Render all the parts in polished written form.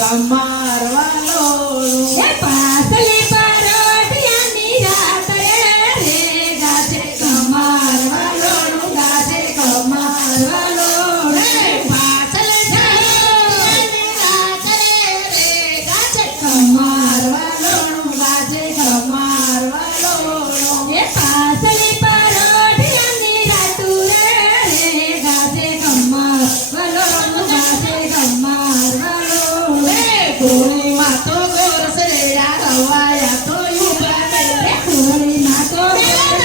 કમારવાનો એ પાસલી પરોઠિયાની રાત રે ગાજે કમારવાનો ગાજે કમારવાનો રે પાસલી પરોઠિયાની રાત રે ગાજે કમારવાનો ગાજે કમારવાનો એ પાસલી પરોઠિયાની રાત રે ગાજે કમારવાનો ગાજે કમારવાનો કોણીમાં તો ગોરસ રેડા રવાયા તો યુભા રે કોણીમાં તો ગોરસ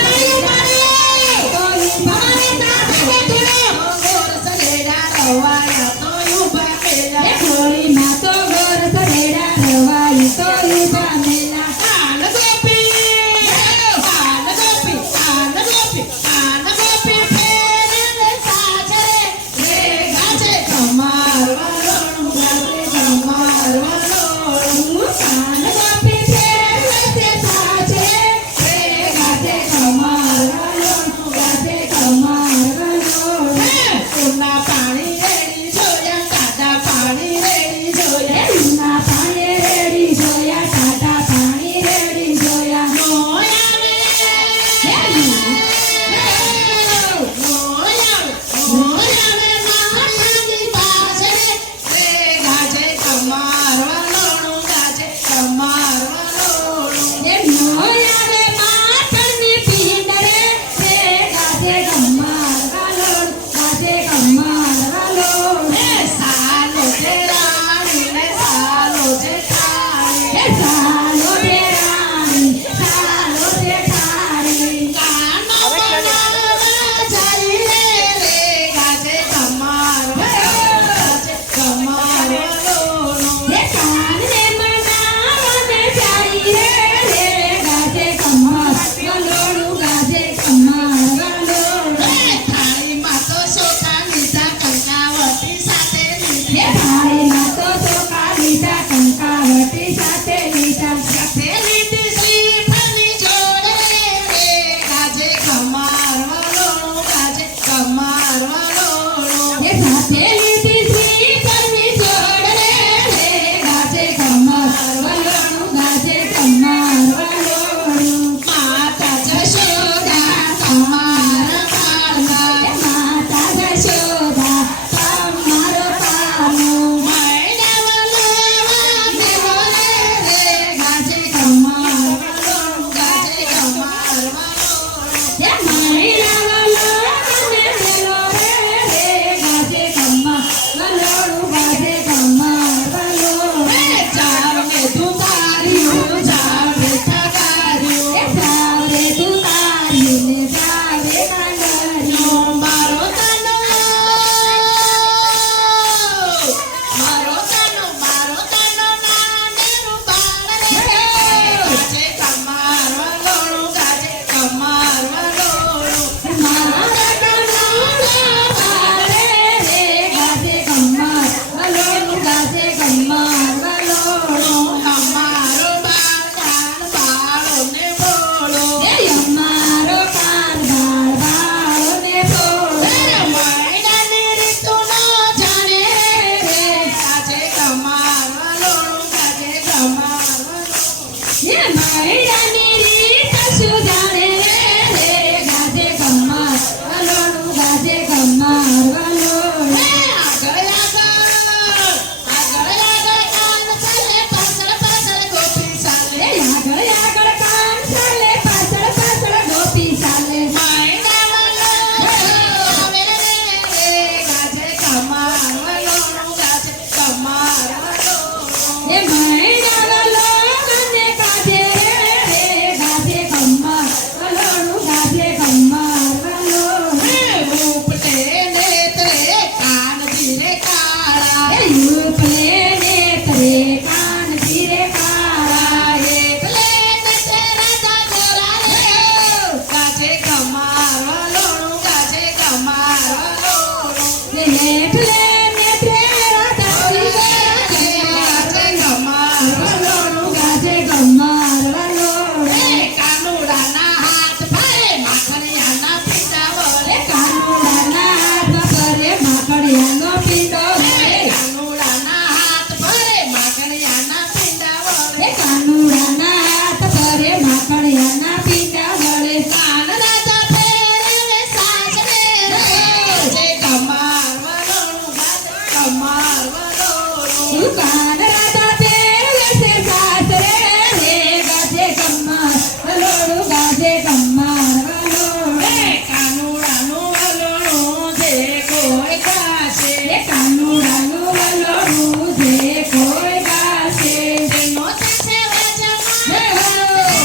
રેડા રવાયા તો યુભા મેલા કોળીમાં તો ગોરસ રેડા રવાય તો યુભા મેલા આન ગોપી ફેરને સાજરે રે ગાજે કમારવાનો ગાજે કમારવાનો કાન ગોપી ફેરવે સાજે રે ગાજે કમારવાનો ગાજે કમારવાનો ઉના પાણી રેડી જોયા સાદા પાણી રેડી જોયા ઉના પાણી રેડી જોયા સાદા પાણી રેડી જોયા નો આવે માતાજી પાસે રે ગાજે કમારવાનો ગાજે કમારવાનો એ મોયાવે માથણની પીંડરે રે ગાજે કમારવાનો ગાજે કમારવાનો સાલો છે રાણી ને સાલો છે એ સાલો દે રાણી સાલો દે ઠારી કાનો બનાવવા જઈ રે ગાજે કમારવાનો એ કાનને મનાવને જાય રે ગાજે કમારવાનો ગાજે કમારવાનો થાળીમાં તો ચોખા લીધા કંકાવટી સાથે લીધી એ થાળીમાં તો ચોખા લીધા કંકાવટી સાથે લીધા સાથે લીધી શ્રીફળની જોડે રે ગાજે કમારવાનો ગાજે કમારવાનો એ સાથે લીધી શ્રીફળની જોડ રે ગાજે કમારવાનો ગાજે કમારવાનો માતા જશોદા તમાર કાળના માતા જશોદા તમારો પાનો દુકાન રાજા ફેરવે છે સાસરે રે ગાજે કમ્મર વલોણું ગાજે કમ્મર વલોણું કાનુડાનું વલોણું જે કોઈ ગાશે કાનુડાનું વલોણું જે કોઈ ગાશે તેનો થશે વચમાં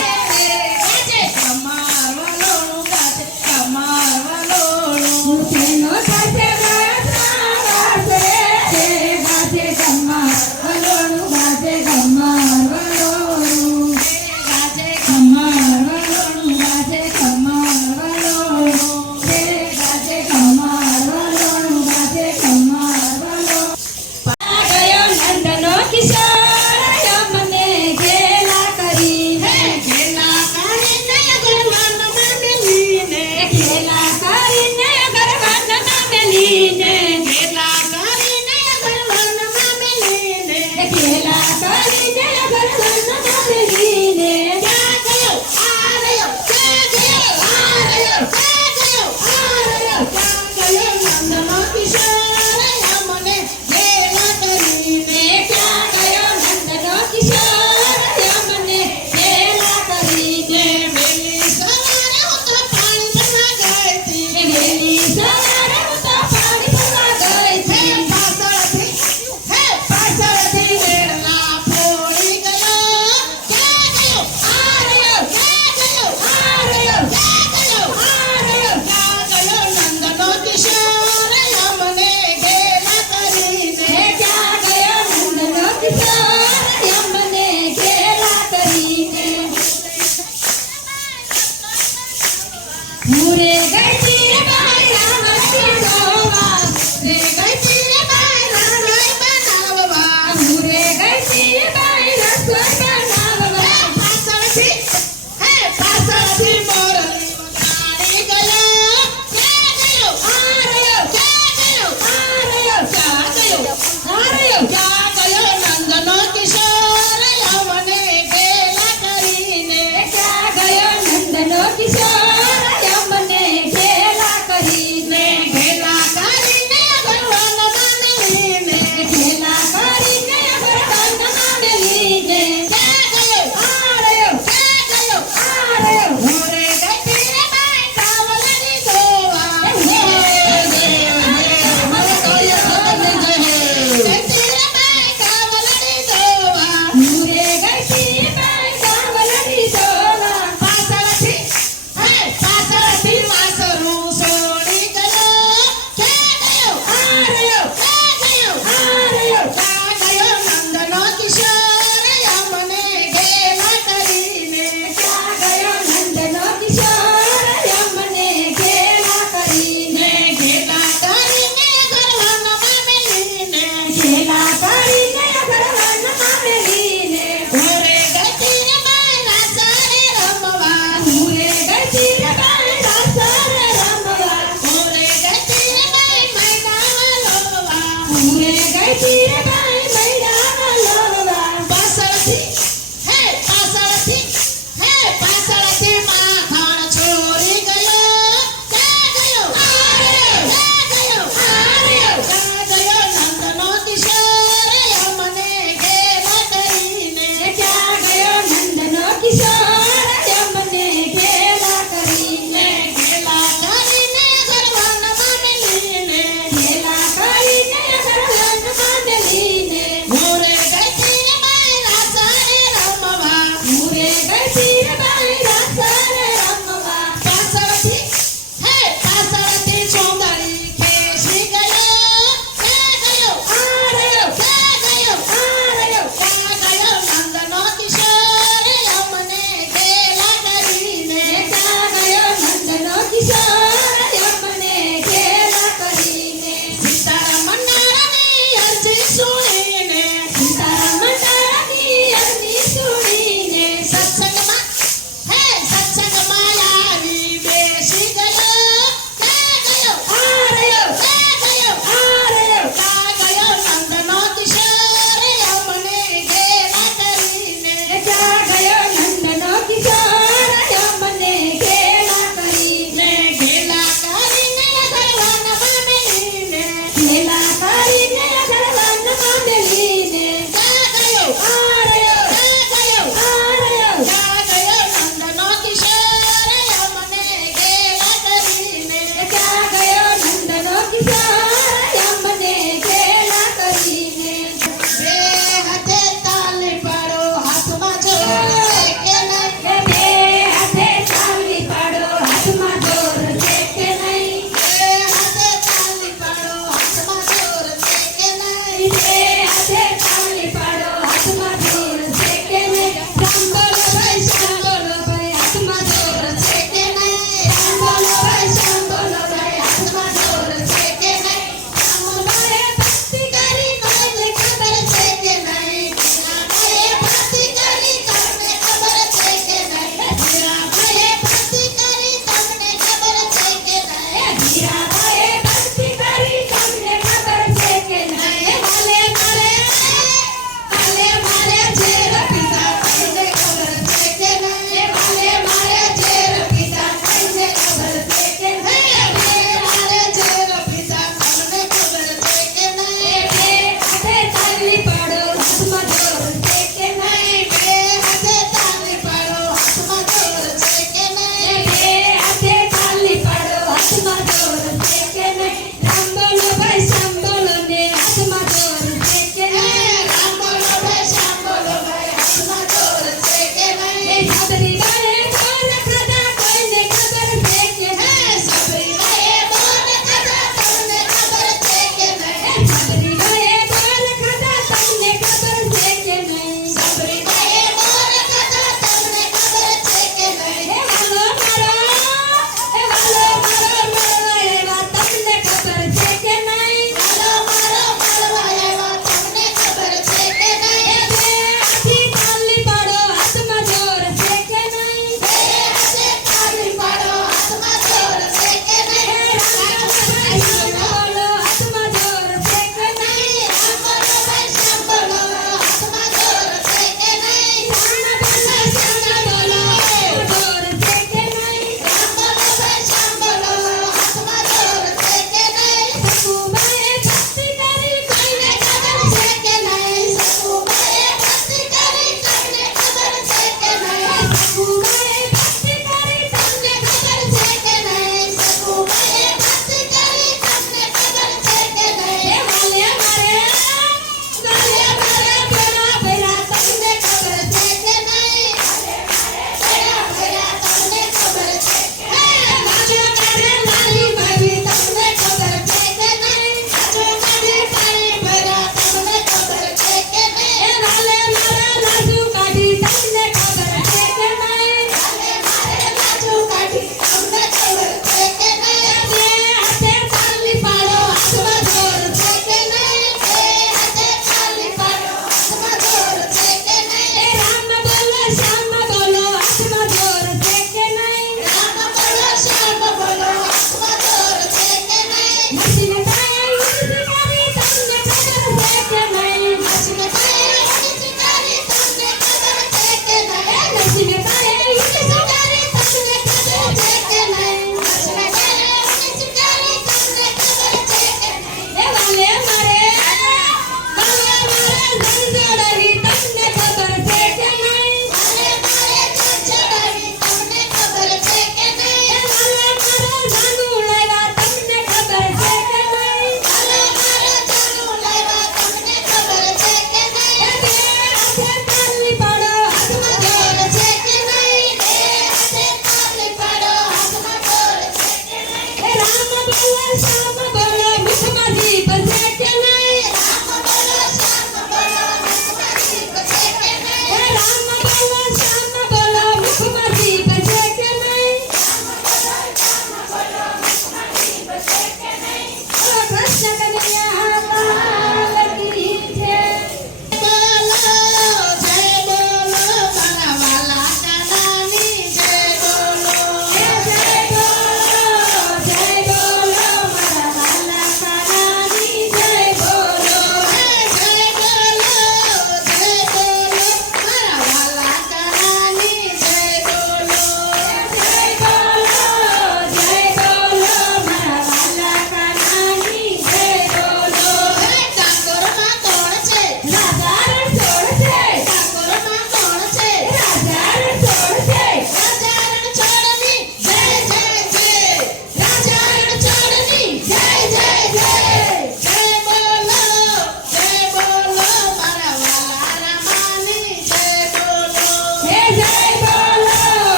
ગાજે કમાર વલોણું ગાજે કમાર વલોણું તેનો થશે વાસણા વાસે રે ગાજે કમ્મર વલોણું ગાજે કમ્મર વલોણું ગાજે કમ્મર વલોણું ગાજે કમ્મર વલોણું રે ગાજે કમ્મર વલોણું ગાજે કમ્મર વલોણું ગયો નંદનો કિશોર મને ઘેલા કરીને ઘેલા કરીને ગરવાનમાં મેલીને ઘેલા કરીને ગરબાનમાં મેલીને ઘેલા કરીને ગરવાનમાં મેલીને ઘેલા કરીને ગરબાનમાં મેલીને ક્યાં ગયો આ રહ્યો ક્યાં ગયો આ રહ્યો ક્યાં ગયો આ રહ્યો ક્યાં ગયો નંદનો કિશોર મને ઘેલા કરીને ક્યાં ગયો નંદનો કિશોર મને ઘેલા કરીને મેલી સવારે હું તો પાણી ભરવા ગઈ હતી વહેલી સવારે હું તો પાણી ભરવા ગઈ હતી પાછળથી વેડલા ફોડી ગયો ક્યાં ગયો આ રહ્યો ક્યાં ગયો આ રહ્યો ક્યાં ગયો આ રહ્યો ક્યાં ગયો નંદનો કિશોર મને ઘેલા કરીને ક્યાં ગયો નંદનો કિશોર મને ઘેલા કરીને હું રે ગઈ તી બાઈ રામતી જોવા રે ગઈ તીરે બાઈ રસોઈ બનાવવા હું રે ગઈ તી બાઈ રસોઈ બનાવવા પાછળથી મોરલી વગાડી ગયો ક્યાં ગયો આ રહ્યો ક્યાં ગયો આ રહ્યો ક્યાં ગયો આ રહ્યો ક્યાં ગયો નંદનો કિશોર મને ઘેલા કરીને ક્યાં ગયો નંદનો કિશોર મને ઘેલા કરીને ઘેલા કરીને ભગવાનમાં મેલીને ઘેલા કરીને ગરબાનમાં મેલીને ક્યાં ગયો આ રહ્યો ક્યાં ગયો આ રહ્યો મોરે ગઈ તીરે બાઈ કાવલડી જોવા હું રે ગઈ તી બાઈ કાવલડી જોવા પાછળથી વાસરું છોડી ગયો ક્યાં ગયો આ રહ્યો ક્યાં ગયો આ રહ્યો ક્યાં ગયો નંદનો કિશોર મને ઘેલા કરીને ક્યાં ગયો નંદનો કિશોર મને ઘેલા કરીને ઘેલા કરીને ગરવાનમાં મેલીને ઘેલા કરીને ગરબાનમાં મેલીને ઘોરે ગઈ તીરે બાઈ રાસરે રમવા હું રે ગઈ તી બાઈ રાસરે રમવા ઘોરે ગઈ તીરે બાઈ મેદાન લોવા હું રે ગઈ તી બાઈ મૈદાન લોવા પાછળથી માખણ છોડી ગયો ક્યાં ગયો આ રહ્યો ક્યાં ગયો ક્યાં ગયો નંદનો કિશોર મને ઘેલા કરીને ક્યાં ગયો નંદનો કિશોર મને ઘેલા કરીને ઘેલા કરીને ગરવાનમાં મેલીને ઘેલા કરીને ગરબાનમાં મેલીને ઘોરે ગઈ તીરે બાઈ રાસરે રમવા હું રે ગઈ તી બાઈ રાસરે રમવા પાછળથી સુંદરી ખેંચી ગયો ક્યાં ગયો આ રહ્યો ક્યાં ગયો આ રહ્યો ક્યાં ગયો નંદનો કિશોર મને ઘેલા કરીને ક્યાં ગયો નંદનો કિશોર મને ઘેલા કરીને સીતારમણની અરજી સુણીને સીતારામ તારાની અરજી સુણીને સત્સંગમાં આવી બેસી ગયો ક્યાં ગયો આ રહ્યો ક્યાં ગયો આ રહ્યો ક્યાં ગયો નંદનો કિશોર મને ઘેલા કરીને ક્યાં ગયો નંદનો કિશોર મને ઘેલા કરીને ઘેલા કરીને ગરવાનમાં મેલીને ઘેલા કરીને ગરબાનમાં બે હાથે તાળી પાડો, હાથમાં ઢોલ છે કે નહીં? સાંભળો ભાઈ, સાંભળો ભાઈ, હાથમાં ઢોલ છે કે નહીં? સાંભળો ભાઈ, સાંભળો ભાઈ, હાથમાં ઢોલ છે કે નહીં? રામભાઈએ ભક્તિ કરી તમને ખબર છે કે નહીં? મીરાબાઈએ ભક્તિ કરી તમને ખબર છે કે નહીં? મીરાબાઈએ ભક્તિ કરી તમને ખબર છે કે નહીં? મીરાબાઈએ ભક્તિ કરી તમને ખબર છે કે નહીં? ભલે ભલે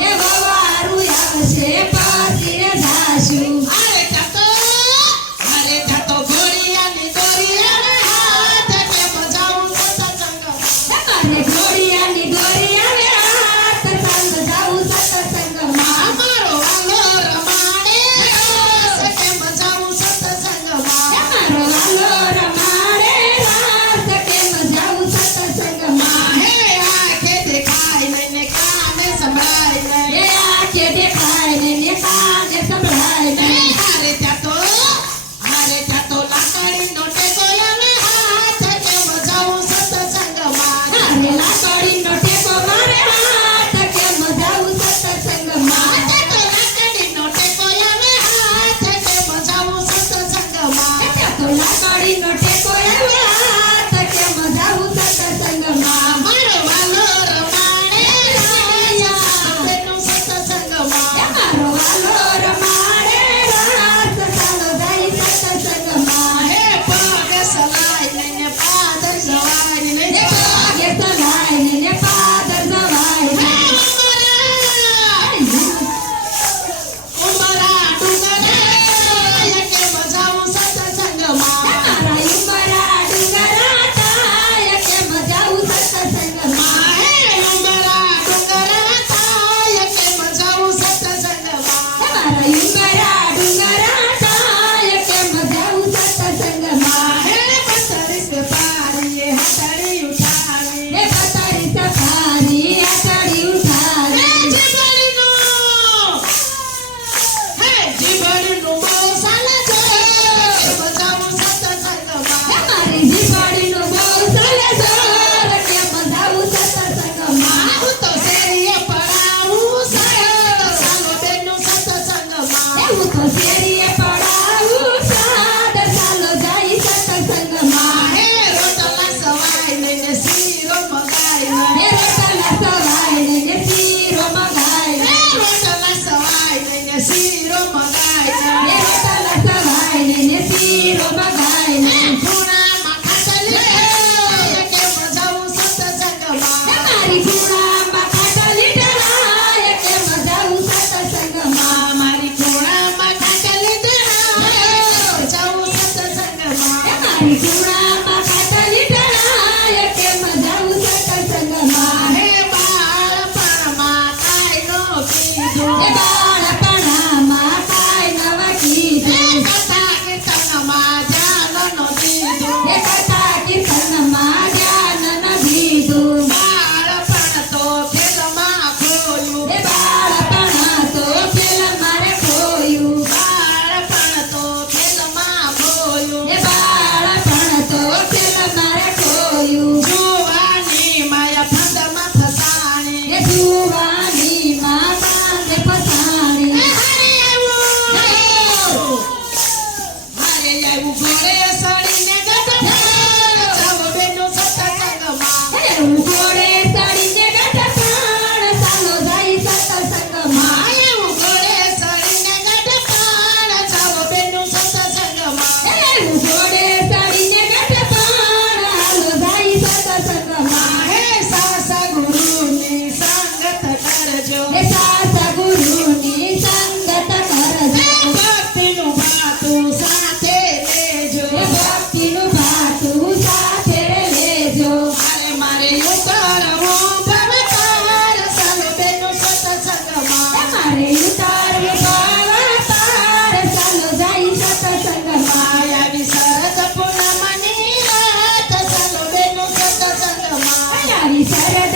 એ વવારું એ બાળપણામાં કાંઈ નવા કીધું કથા કીર્તનમાં ધ્યાન નો દીધું એ કથા કીર્તનમાં ધ્યાન ન દીધું બાળપણ તો ખેલમાં ખોયું એ બાળપણ તો ખેલ મારે ખોયું બાળપણ તો ખેલમાં ખોયું એ બાળપણ તો ખેલ મારે ખોયું જુવાની માયા ફંદમાં ફસાણી એ જુવાનીમાં બાંધે ફસાણી હારે આવ્યું ઘોડે સડીને ગઢ સૌ બેનું સત્સંગમાં એ ઘોડે ચડીને બેઠા પ્રાણ ચાલો જાય સત્સંગમાં આવ્યું ઘોડે સડીને ગઢ પણ સૌ બેનું સત્સંગમાં એ ઘોડે ચડીને બેઠા પ્રાણ હાલો જાય સત્સંગમાં હે સાસા ગુરુની સંગત કરજો એ સાસા ગુરુની સંગત કરજો ભક્તિનું ભાતું સાથે લેજો એ ભક્તિનું ભાતું સાથે લેજો અરે મારે ઉતરવું ભવતાર સૌ બેનું એ સત્સંગમાં મારે ઉતારવું પાર ચાલો જાય સત્સંગમાં આવી સરસ પૂનમની રાત સૌ બેનું સત્સંગમાં આવી સરસ